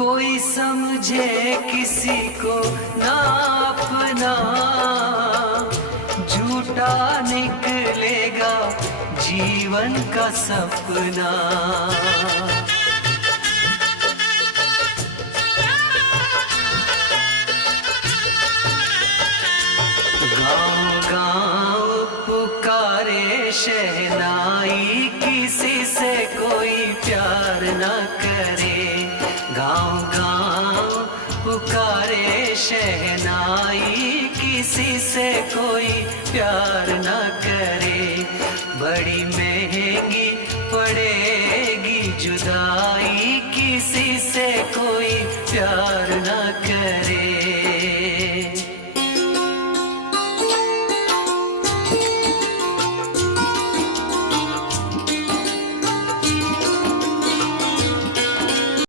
कोई समझे किसी को ना अपना, झूठा निकलेगा जीवन का सपना। गाँव गाँव पुकारे शहनाई, किसी से कोई प्यार न करे। गाँव गाँव पुकारे शहनाई, किसी से कोई प्यार न करे। बड़ी महंगी पड़ेगी जुदाई, किसी से कोई प्यार न करे।